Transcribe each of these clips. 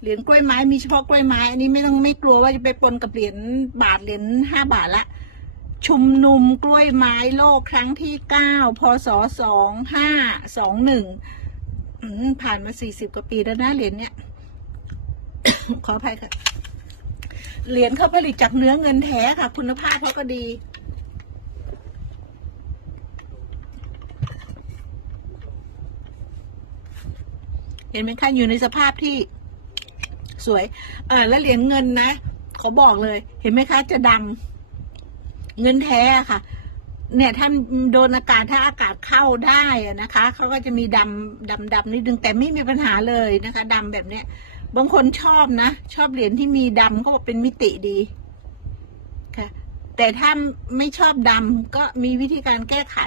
เหรียญกล้วยไม้มีเฉพาะกล้วยไม้อันนี้ไม่ต้องไม่กลัวว่าจะไปปนกับเหรียญบาทเหรียญห้าบาทละชุมนุมกล้วยไม้โลกครั้งที่เก้าพศสองห้าสองหนึ่งผ่านมาสี่สิบกว่าปีแล้วนะเหรียญเนี้ย ขออภัยค่ะ เหรียญเขาผลิตจากเนื้อเงินแท้ค่ะ คุณภาพเขาก็ดีเห็นไหมคะอยู่ในสภาพที่ สวย เออแล้วเหรียญเงินนะเขาบอกเลย เห็นไหมคะจะดำเงินแท้ค่ะ เนี่ยถ้านโดนอากาศถ้าอากาศเข้าได้นะคะเขาก็จะมีดำดำดำนิดนึงแต่ไม่มีปัญหาเลยนะคะดำแบบเนี้ย บางคนชอบนะ ชอบเหรียญที่มีดำก็บอกเป็นมิติดีค่ะ แต่ถ้าไม่ชอบดำก็มีวิธีการแก้ไข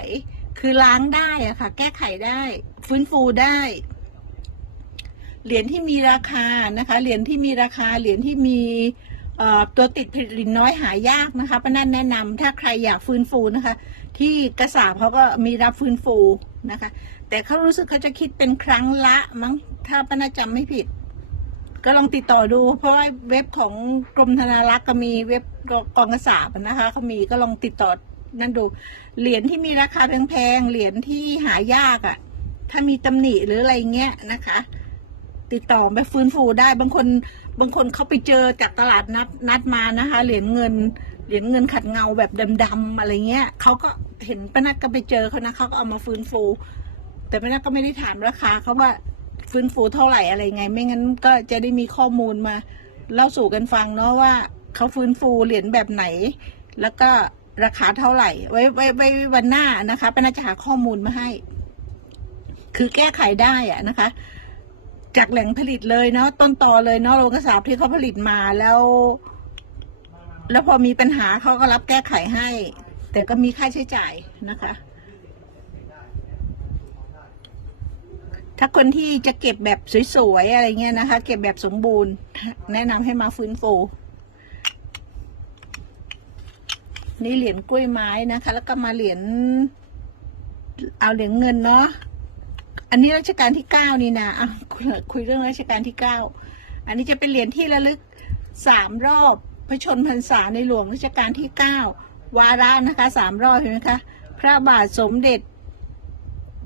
คือล้างได้อะค่ะ แก้ไขได้ ฟื้นฟูได้ เหรียญที่มีราคานะคะ เหรียญที่มีราคา เหรียญที่มีตัวติดผลิตน้อยหายากนะคะป้านั่นแนะนำถ้าใครอยากฟื้นฟูนะคะ ที่กระสาบเขาก็มีรับฟื้นฟูนะคะ แต่เขารู้สึกเขาจะคิดเป็นครั้งละมั้งถ้าป้าน่าจำไม่ผิด ก็ลองติดต่อดู เพราะว่าเว็บของกรมธนารักษ์ก็มีเว็บกองกระสาบนะคะเขามีก็ลองติดต่อนั่นดู เหรียญที่มีราคาแพงๆเหรียญที่หายากอะ่ะ ถ้ามีตำหนิหรืออะไรเงี้ยนะคะ ติดต่อไปฟื้นฟูได้บางคนบางคนเขาไปเจอจากตลาดนัดนัดมานะคะ เหรียญเงินเหรียญเงินขัดเงาแบบดำๆอะไรเงี้ยเขาก็เห็นป้านัดก็ไปเจอเขานะเขาก็เอามาฟื้นฟู แต่ป้านัดก็ไม่ได้ถามราคาเขาว่าฟื้นฟูเท่าไหร่อะไรไง ไม่งั้นก็จะได้มีข้อมูลมา เล่าสู่กันฟังเนาะว่าเขาฟื้นฟูเหรียญแบบไหน แล้วก็ราคาเท่าไหร่ ไว้ไว้ไว้วันหน้านะคะป้านัดจะหาข้อมูลมาให้ คือแก้ไขได้อะนะคะ จากแหล่งผลิตเลยเนาะต้นตอเลยเนาะโรงกระสาบที่เขาผลิตมาแล้ว แล้วพอมีปัญหาเขาก็รับแก้ไขให้ แต่ก็มีค่าใช้จ่ายนะคะ ถ้าคนที่จะเก็บแบบสวยๆอะไรเงี้ยนะคะ เก็บแบบสมบูรณ์ แนะนำให้มาฟื้นฟูนี่เหรียญกล้วยไม้นะคะ แล้วก็มาเหรียญเอาเหรียญเงินเนาะ อันนี้รัชกาลที่เก้านี่นะอะคุยคุยเรื่องรัชกาลที่เก้าอันนี้จะเป็นเหรียญที่ระลึกสามรอบพระชนพรรษาในหลวงรัชกาลที่เก้าวาระนะคะสามรอบเห็นไหมคะพระบาทสมเด็จ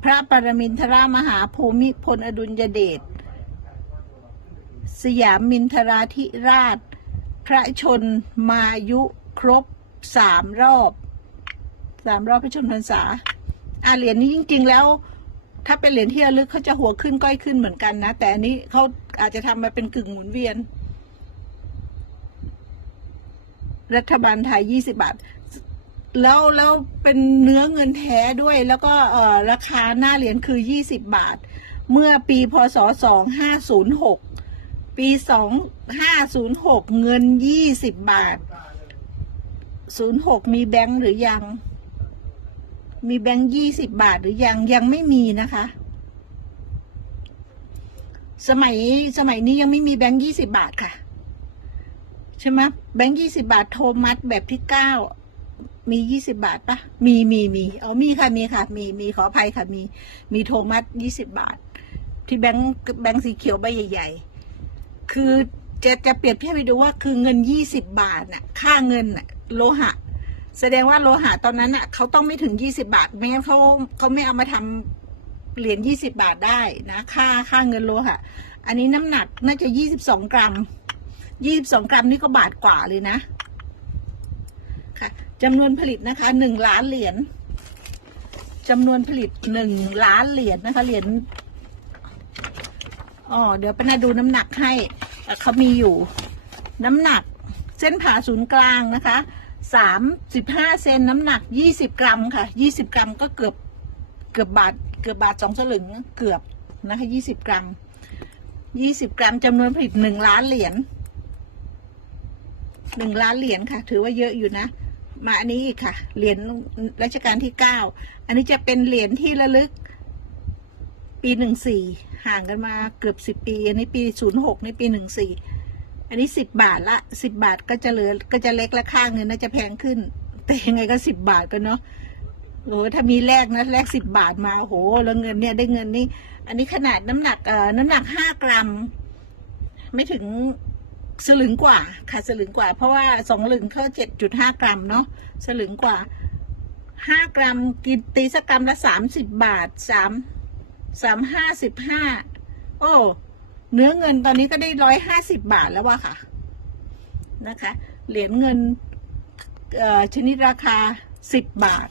พระปรมินทรามหาภูมิพลอดุลยเดชสยามมินทราธิราช พระชนมายุครบสามรอบสามรอบพระชนพรรษาอะเหรียญนี้จริง ๆ แล้ว ถ้าเป็นเหรียญที่ระลึกเขาจะหัวขึ้นก้อยขึ้นเหมือนกันนะ แต่อันนี้เขาอาจจะทำมาเป็นกึ่งหมุนเวียน รัฐบาลไทยยี่สิบาท แล้วแล้วเป็นเนื้อเงินแท้ด้วย แล้วก็เออราคาหน้าเหรียญคือยี่สิบบาท เมื่อปีพศสองห้าศูนย์หกปีสองห้าศูนย์หกเงินยี่สิบบาทศูนย์หกมีแบงค์หรือยัง มีแบงค์ยี่สิบบาทหรือยังยังไม่มีนะคะ สมัยสมัยนี้ยังไม่มีแบงค์ยี่สิบาทค่ะ ใช่ไหมแบงค์ยี่สิบาทโทมัสแบบที่เก้ามียี่สิบาทปะมีมีมีเอ๋อมีค่ะมีค่ะ มีมีขออภัยค่ะมี มีโทมัสยี่สิบาท ที่แบงค์แบงค์สีเขียวใบใหญ่ ๆ คือจะจะเปรียบเทียบไปดูว่าคือเงินยี่สิบบาทน่ะ ค่าเงินน่ะ โลหะ แสดงว่าโลหะตอนนั้นอะเขาต้องไม่ถึงยี่สิบาท ไม่งั้นเขาเขาไม่เอามาทำเหรียญยี่สิบาทได้นะ ค่าค่าเงินโลหะ อันนี้น้ำหนักน่าจะยี่สิบสองกรัมยี่สิบสองกรัมนี่ก็บาทกว่าเลยนะ ค่ะจำนวนผลิตนะคะหนึ่งล้านเหรียญจำนวนผลิตหนึ่งล้านเหรียญนะคะ เหรียญอ๋อเดี๋ยวไปนาดูน้ำหนักให้เอ่อเขามีอยู่ น้ำหนัก เส้นผ่าศูนย์กลางนะคะ สามสิบห้าเซนน้ำหนักยี่สิบกรัมค่ะยี่สิบกรัมก็เกือบเกือบบาทเกือบบาทสองสลึงเกือบนะคะยี่สิบกรัมยี่สิบกรัมจำนวนผลิตหนึ่งล้านเหรียญหนึ่งล้านเหรียญค่ะ ถือว่าเยอะอยู่นะ มาอันนี้อีกค่ะ เหรียญรัชกาลที่เก้าอันนี้จะเป็นเหรียญที่ระลึก ปีหนึ่งสี่ห่างกันมาเกือบสิบปี อันนี้ปีศูนย์หกนี่ปีหนึ่งสี่ อันนี้สิบบาทละสิบบาทก็จะเหลือก็จะเล็กและค่างเงินน่าจะแพงขึ้น แต่ยังไงก็สิบบาทกันเนาะโอ้ถ้ามีแลกนะแลกสิบบาทมาโหแล้วเงินเนี่ยได้เงินนี่อันนี้ขนาดน้ำหนักเอ่อน้ำหนักห้ากรัม ไม่ถึงสลึงกว่า ค่ะสลึงกว่า เพราะว่าสองลึงเขาเจ็ดจุดห้ากรัมเนาะสลึงกว่าห้ากรัมกินตีสักกรัมละสามสิบบาทสามสามห้าสิบห้าโอ้ เนื้อเงินตอนนี้ก็ได้ร้อยห้าสิบบาทแล้วว่ะค่ะ นะคะ เหรียญเงินชนิดราคาสิบบาท